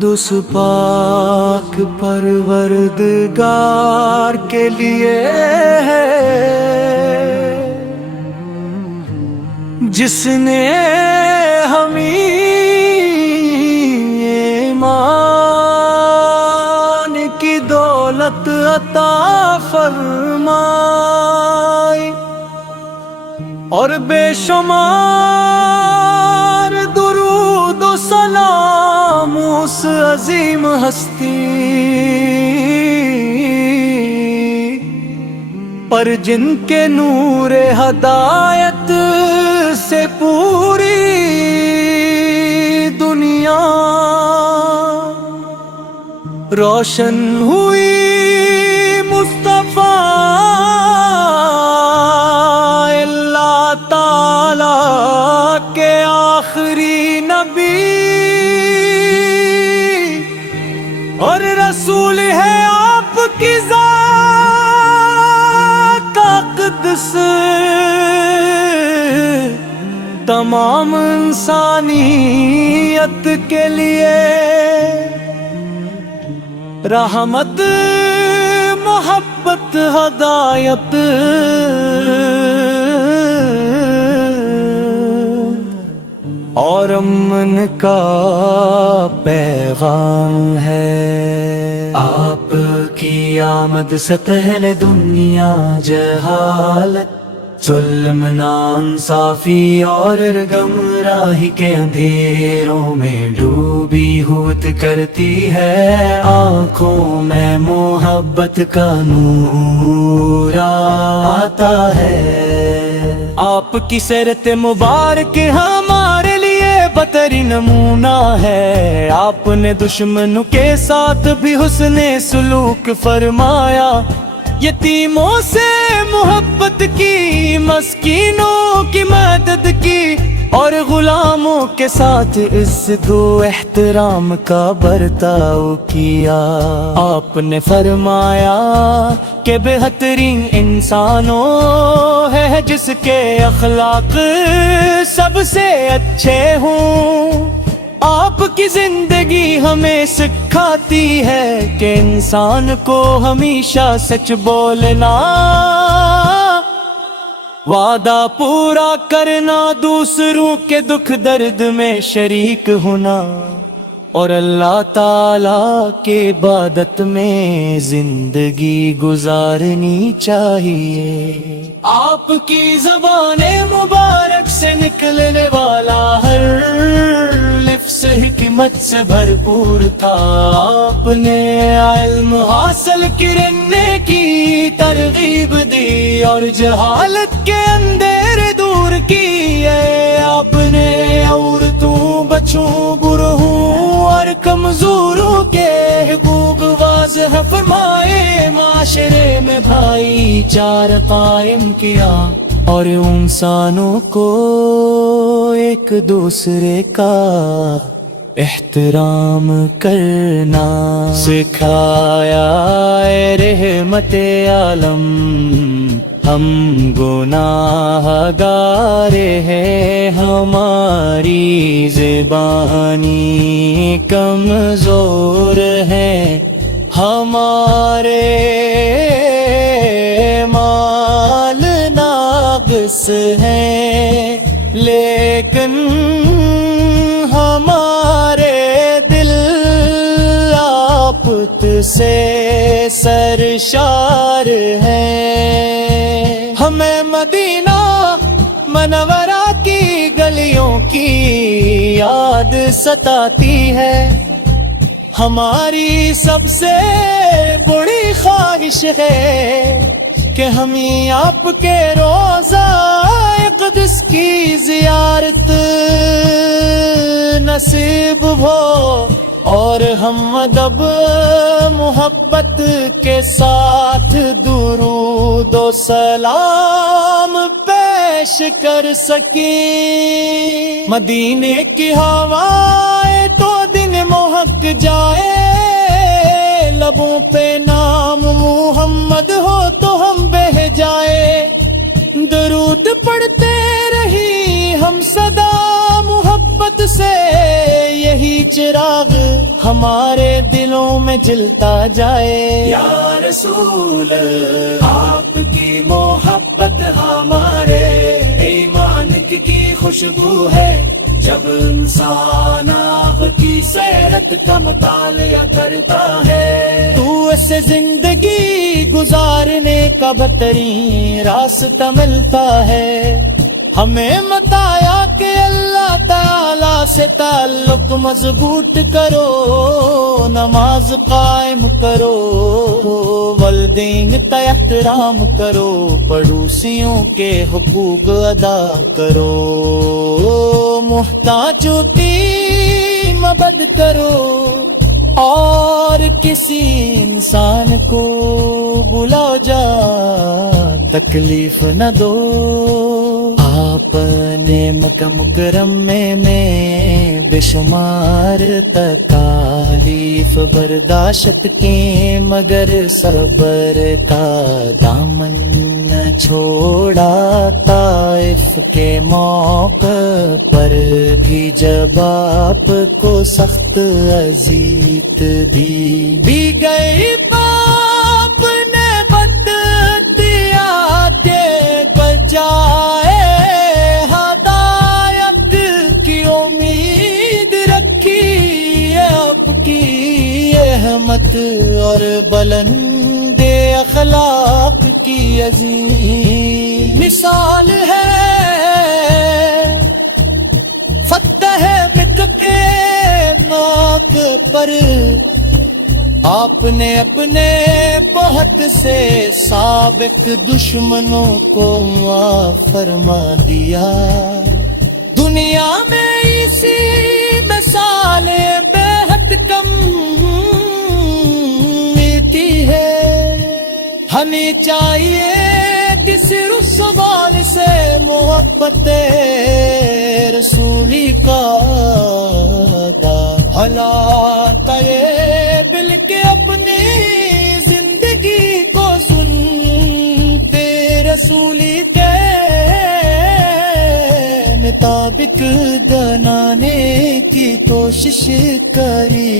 حمد اس پاک پروردگار کے لیے ہے جس نے ہمیں ایمان کی دولت عطا فرمائی اور بے شمار درود و سلام اس عظیم ہستی پر جن کے نور ہدایت سے پوری دنیا روشن ہوئی مصطفیٰ اللہ تعالی کے آخری نبی اور رسول ہے آپ کی ذات اقدس تمام انسانیت کے لیے رحمت محبت ہدایت اور امن کا پیغام ہے۔ آپ کی آمد سے پہلے دنیا جہالت ظلم ناانصافی اور گمراہی کے اندھیروں میں ڈوبی ہوت کرتی ہے، آنکھوں میں محبت کا نور آتا ہے۔ آپ کی سیرت مبارک ہمارے لیے بہترین نمونہ ہے، آپ نے دشمنوں کے ساتھ بھی حسن سلوک فرمایا، یتیموں سے محبت کی، مسکینوں کی مدد کی اور غلاموں کے ساتھ عزت و احترام کا برتاؤ کیا۔ آپ نے فرمایا کہ بہترین انسانوں ہے جس کے اخلاق سب سے اچھے ہوں۔ آپ کی زندگی ہمیں سکھاتی ہے کہ انسان کو ہمیشہ سچ بولنا، وعدہ پورا کرنا، دوسروں کے دکھ درد میں شریک ہونا اور اللہ تعالیٰ کی عبادت میں زندگی گزارنی چاہیے۔ آپ کی زبان مبارک سے نکلنے والا ہر لفظ حکمت سے بھرپور تھا، آپ نے علم حاصل کرنے کی ترغیب دی اور جہالت کے اندھیرے دور کیے۔ آپ نے عورتوں، بچوں، بوڑھوں اور کمزوروں کے حقوق واضح فرمائے، معاشرے میں بھائی چارہ قائم کیا اور انسانوں کو ایک دوسرے کا احترام کرنا سکھایا۔ اے رحمت عالم، ہم گناہ گار ہیں، ہماری زبانی کمزور ہے، ہمارے مال ناقص ہیں، لیکن ہمارے دل آپ سے سرشار ہیں۔ ہمیں مدینہ منورہ کی گلیوں کی یاد ستاتی ہے، ہماری سب سے بڑی خواہش ہے کہ ہمیں آپ کے روضہ اقدس کی زیارت نصیب ہو اور ہم ادب محبت کے ساتھ درود و سلام پیش کر سکیں۔ مدینے کی ہوائیں تو دن مہک جائے، لبوں پہ نام محمد ہو تو ہم بہ جائے، درود پڑھتے رہی ہم صدا محبت سے، یہی چراغ ہمارے دلوں میں جلتا جائے۔ یا رسول آپ کی محبت ہمارے ایمان کی خوشبو ہے، جب انسان آگ کی سیرت کا مطالعہ کرتا ہے۔ تو اسے زندگی گزارنے کا بہترین راستہ ملتا ہے۔ ہمیں بتایا کہ اللہ تعالیٰ سے تعلق مضبوط کرو، نماز قائم کرو، والدین کا احترام کرو، پڑوسیوں کے حقوق ادا کرو، محتاجوں کی مدد کرو، اور کسی انسان کو بلاؤ جا تکلیف نہ دو۔ آپ نے مکہ مکرمہ میں بے شمار تکالیف برداشت کی، مگر صبر کا دامن نہ چھوڑا۔ طائف کے موقع پر بھی جب آپ کو سخت اذیت دی گئی، باپ نے بدعتیات بجائے ہدایت کی امید رکھی۔ آپ کی احمد اور بلند اخلاق کی عظیم مثال ہے۔ فتح مکہ کے موقع پر آپ نے اپنے بہت سے سابق دشمنوں کو معاف فرما دیا۔ دنیا میں اسی مثال بے حد کم ملتی ہے۔ ہمیں چاہیے کس رسوان سے محبت رسولی کا حالات بل کے اپنی زندگی کو سنتے رسولی کے مطابق بنانے کی کوشش کری۔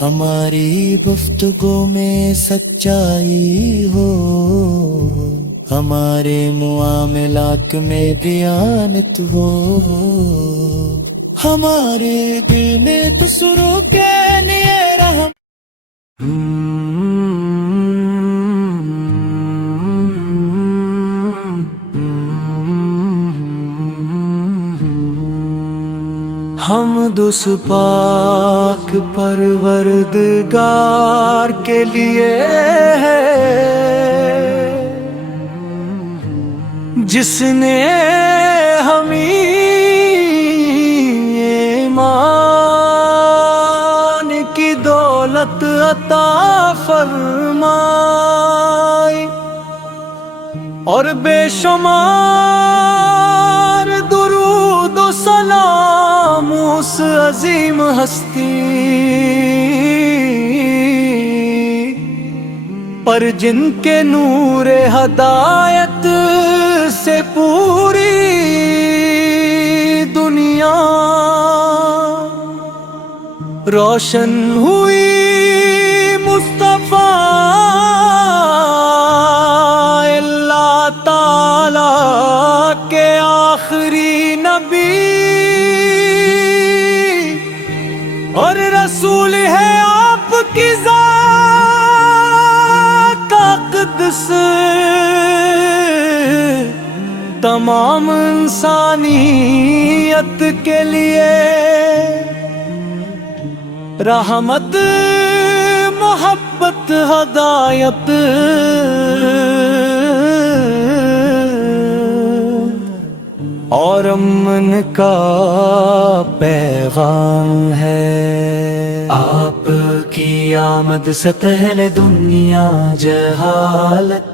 ہماری گفتگو میں سچائی ہو، ہمارے معاملات میں دیانت ہو، ہمارے دل میں تو سرو کے لیے رحم۔ حمد اس پاک پروردگار کے لیے ہے جس نے ہمیں ایمان کی دولت عطا فرمائی، اور بے شمار درود و سلام اس عظیم ہستی پر جن کے نور ہدایت سے پوری دنیا روشن ہوئی۔ مصطفیٰ اللہ تعالیٰ کے آخری نبی اور رسول ہے آپ کی ذات اقدس، تمام انسانیت کے لیے رحمت، محبت، ہدایت اور امن کا پیغام ہے۔ آپ کی آمد سے پہلے دنیا جہالت،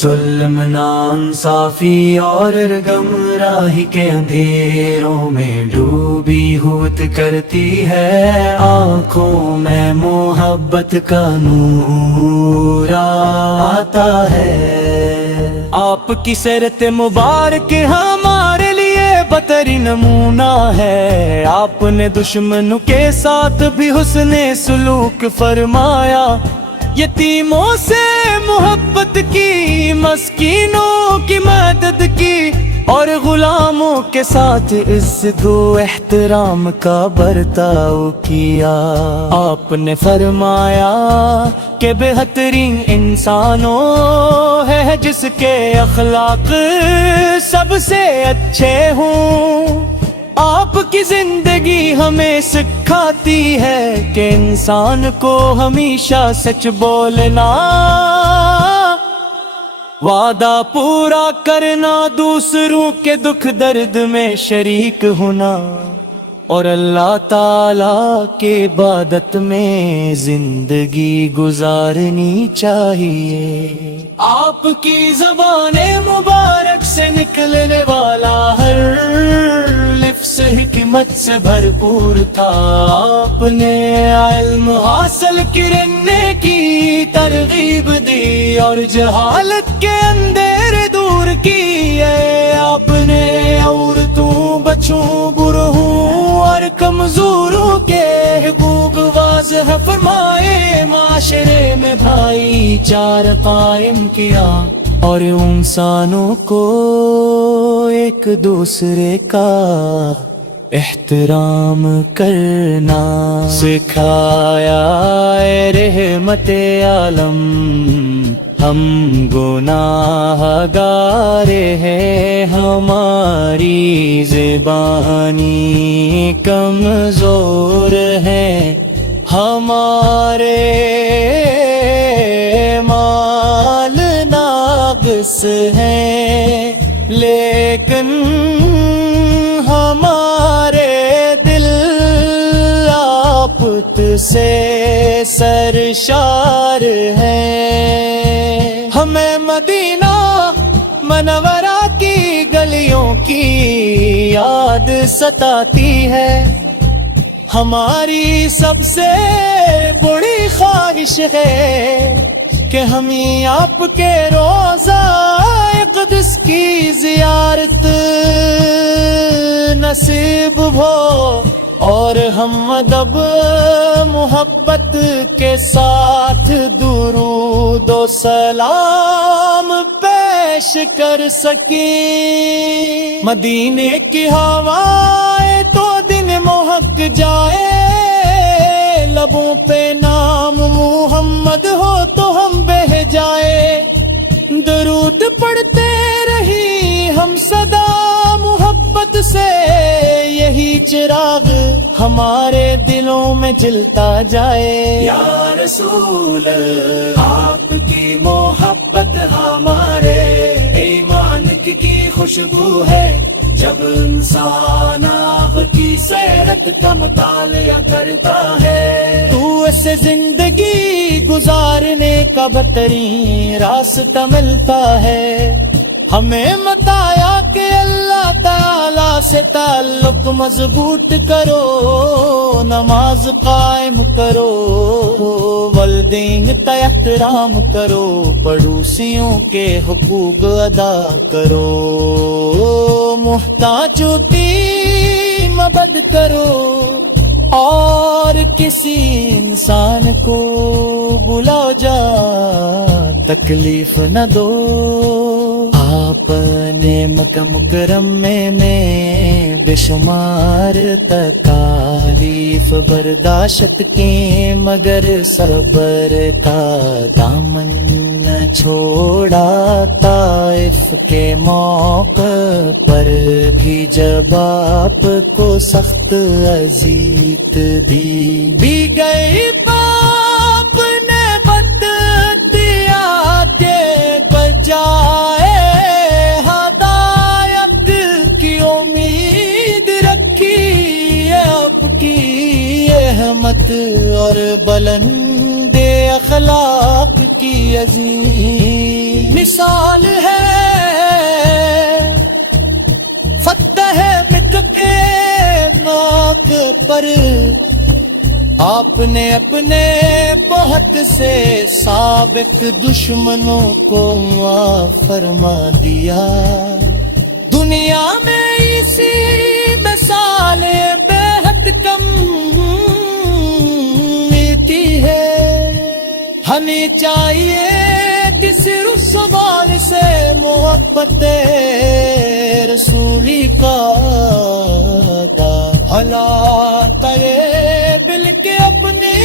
ظلم، ناانصافی اور گمراہی کے اندھیروں میں ڈوبی ہوت کرتی ہے۔ آنکھوں میں محبت کا نور آتا ہے۔ آپ کی سیرت مبارک ہمارے لیے بہترین نمونہ ہے، آپ نے دشمنوں کے ساتھ بھی حسن سلوک فرمایا، یتیموں سے محبت کی، مسکینوں کی مدد کی، اور غلاموں کے ساتھ عزت و احترام کا برتاؤ کیا۔ آپ نے فرمایا کہ بہترین انسانوں ہے جس کے اخلاق سب سے اچھے ہوں۔ آپ کی زندگی ہمیں سکھاتی ہے کہ انسان کو ہمیشہ سچ بولنا، وعدہ پورا کرنا، دوسروں کے دکھ درد میں شریک ہونا، اور اللہ تعالیٰ کے عبادت میں زندگی گزارنی چاہیے۔ آپ کی زبان مبارک سے نکلنے والا ہر لفظ حکمت سے بھرپور تھا، آپ نے علم حاصل کرنے کی ترغیب دی اور جہالت کے اندھیرے دور کیے۔ آپ نے عورتوں، بچوں، بوڑھوں اور کمزوروں کے حقوق واضح فرمائے، معاشرے میں بھائی چارہ قائم کیا، اور انسانوں کو ایک دوسرے کا احترام کرنا سکھایا۔ اے رحمت عالم، ہم گناہ گار ہیں، ہماری زبانی کمزور ہے، ہمارے مال ناقص ہیں، لیکن ہمارے دل آپ سے سرشار ہیں۔ ہمیں مدینہ منورہ کی گلیوں کی یاد ستاتی ہے، ہماری سب سے بڑی خواہش ہے کہ ہمیں آپ کے روضہ اقدس کی زیارت نصیب ہو، اور ہم ادب محبت کے ساتھ درود و سلام پیش کر سکیں۔ مدینے کی ہوائیں تو دن مہک جائے، لبوں پہ نام محمد ہو تو ہم بہہ جائے، درود پڑھتے رہی ہم صدا محبت سے، یہی چراغ ہمارے دلوں میں جلتا جائے۔ یا رسول آپ کی محبت ہمارے ایمان کی خوشبو ہے، جب انسان آپ کی سیرت کا مطالعہ کرتا ہے تو اسے زندگی گزارنے کا بہترین راستہ ملتا ہے۔ ہمیں بتایا کہ اللہ تعالیٰ سے تعلق مضبوط کرو، نماز قائم کرو، والدین کا احترام کرو، پڑوسیوں کے حقوق ادا کرو، محتاجوں کی مدد کرو، اور کسی انسان کو بلاؤ جا تکلیف نہ دو۔ آپ نے مکہ مکرمہ میں بے شمار تکالیف برداشت کی، مگر صبر کا دامن نہ چھوڑا، طائف کے موقع پر بھی جب آپ کو سخت اذیت دی بھی گئی، باپ نے بدعتیات کے بجائے ہدایت کی امید رکھی، آپ کی احمد اور بلند اخلاق کی عظیم مثال ہے۔ فتح مکہ کے موقع پر آپ نے اپنے بہت سے سابق دشمنوں کو معاف فرما دیا، دنیا میں میں سالیں بے حد کم ملتی ہے، ہمیں چاہیے کسی رسوار سے محبت رسولی کا حالات بل کے اپنی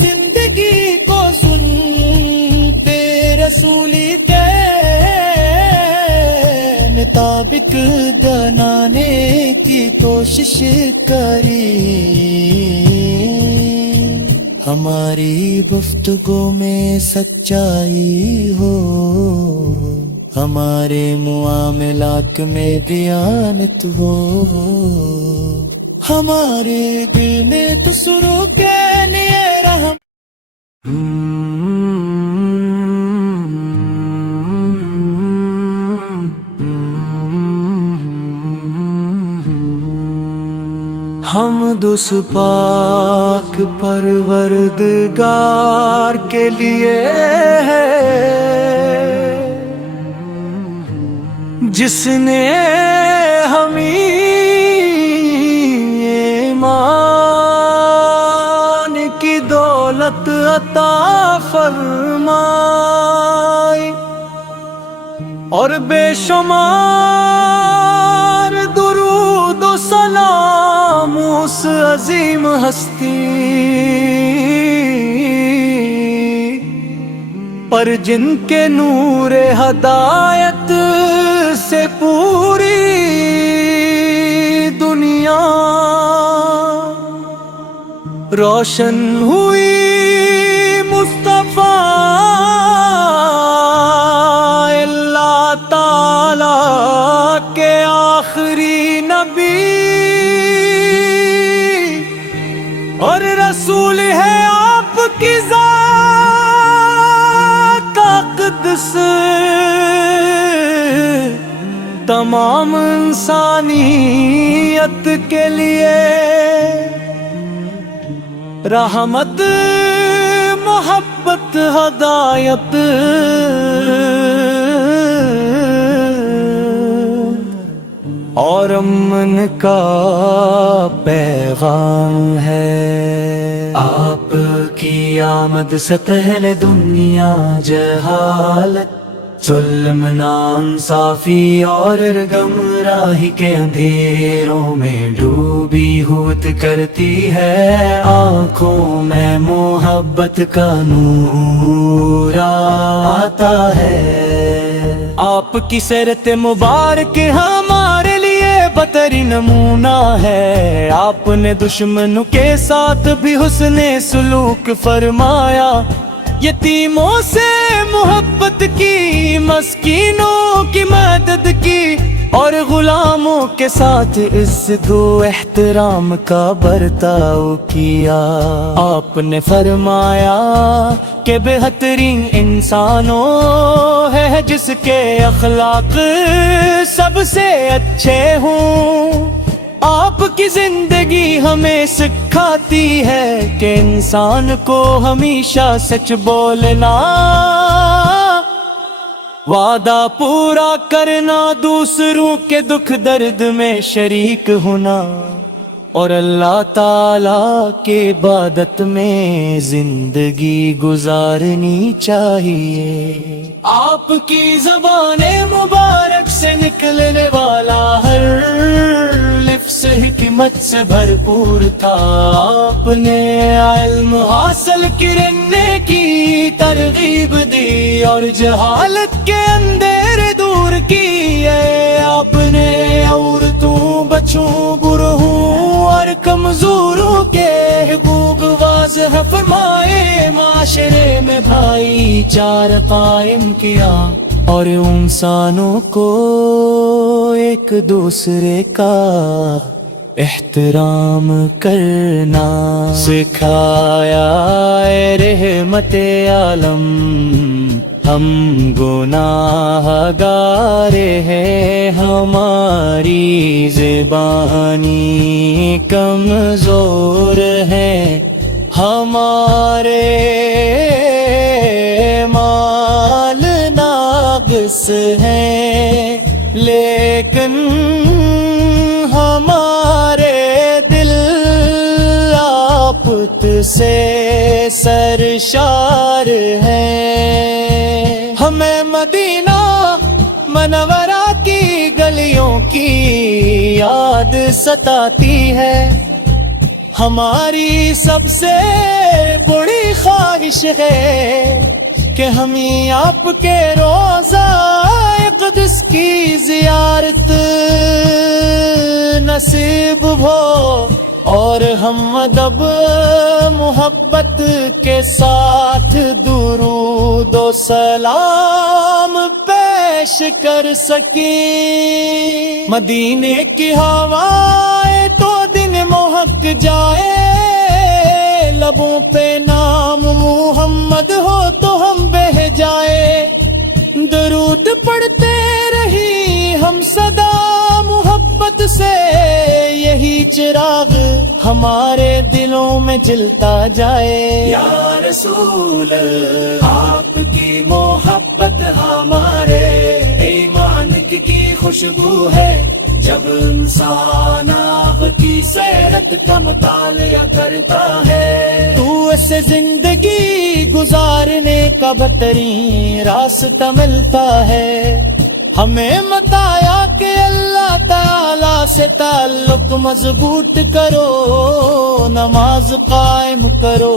زندگی کو سنتے رسولی کے مطابق بنانے کی کوشش کری، ہماری گفتگو میں سچائی ہو، ہمارے معاملات میں دیانت ہو، ہمارے دل میں تو سرور رحم حمد اس پاک پروردگار کے لیے ہے جس نے ہمیں ایمان کی دولت عطا فرمائی اور بے شمار درود و سلام اس عظیم ہستی پر جن کے نور ہدایت سے پوری دنیا روشن ہوئی، مصطفیٰ اللہ تعالی کے آخری نبی اور رسول ہے آپ کی ذات کا قدس، تمام انسانیت کے لیے رحمت، محبت، ہدایت اور امن کا پیغام ہے۔ آپ کی آمد سے پہلے دنیا جہالت، ظلم، ناانصافی اور گمراہی کے اندھیروں میں ڈوبی ہوت کرتی ہے، آنکھوں میں محبت کا نور آتا ہے۔ آپ کی سیرت مبارک ہمارے لیے بہترین نمونہ ہے، آپ نے دشمنوں کے ساتھ بھی حسن سلوک فرمایا، یتیموں سے محبت کی، مسکینوں کی مدد کی اور غلاموں کے ساتھ عزت و احترام کا برتاؤ کیا۔ آپ نے فرمایا کہ بہترین انسانوں ہے جس کے اخلاق سب سے اچھے ہوں۔ آپ کی زندگی ہمیں سکھاتی ہے کہ انسان کو ہمیشہ سچ بولنا، وعدہ پورا کرنا، دوسروں کے دکھ درد میں شریک ہونا اور اللہ تعالیٰ کی عبادت میں زندگی گزارنی چاہیے۔ آپ کی زبان مبارک سے نکلنے والا ہر لفظ حکمت سے بھرپور تھا، آپ نے علم حاصل کرنے کی ترغیب دی اور جہالت کے اندھیرے دور کیے، آپ نے عورتوں، بچوں، بوڑھوں اور کمزوروں کے حقوق واضح فرمائے، معاشرے میں بھائی چارہ قائم کیا اور انسانوں کو ایک دوسرے کا احترام کرنا سکھایا۔ اے رحمت عالم، ہم گناہ گار ہیں، ہماری زبانی کمزور ہے، ہمارے مال ناقص ہیں، لیکن سے سرشار ہیں. ہمیں مدینہ منورہ کی گلیوں کی یاد ستاتی ہے. ہماری سب سے بڑی خواہش ہے کہ ہمیں آپ کے روضہ اقدس کی زیارت نصیب ہو اور ہم ادب محبت کے ساتھ درود و سلام پیش کر سکیں. مدینے کی ہوائیں تو دن مہک جائے، لبوں پہ نام محمد ہو تو ہم بہہ جائے. درود پڑھتے رہی ہم صدا محبت سے، یہی چراغ ہمارے دلوں میں جلتا جائے. یا رسول آپ کی محبت ہمارے ایمان کی خوشبو ہے. جب انسان آگ کی سیرت کا مطالعہ کرتا ہے، تو اسے زندگی گزارنے کا بہترین راستہ ملتا ہے. ہمیں بتایا کہ اللہ تعالیٰ سے تعلق مضبوط کرو، نماز قائم کرو،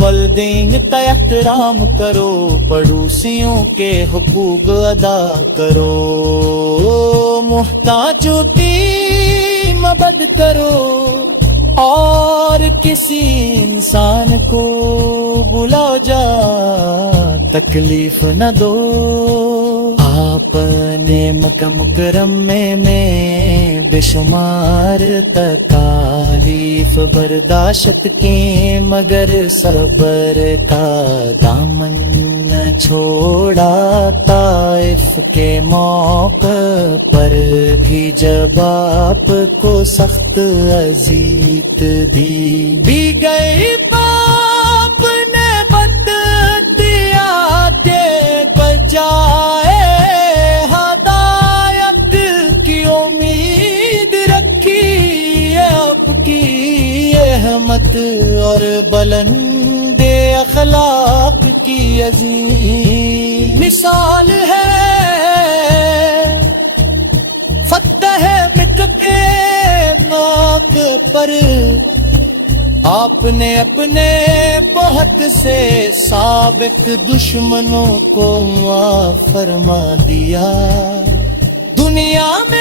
والدین کا احترام کرو، پڑوسیوں کے حقوق ادا کرو، محتاجوں کی مدد کرو، اور کسی انسان کو بلاؤ جا تکلیف نہ دو. آپ نے مکہ مکرمہ میں بے شمار تکالیف برداشت کی، مگر صبر کا دامن نہ چھوڑا. طائف کے موقع پر بھی جب آپ کو سخت اذیت دی گئی، پاپ نے بدعتیات کے بجائے ہدایت کی امید رکھی. آپ کی احمد اور بلند اخلاق کی عظیم مثال ہے. فتح مکہ کے موقع پر آپ نے اپنے بہت سے سابق دشمنوں کو معاف فرما دیا. دنیا میں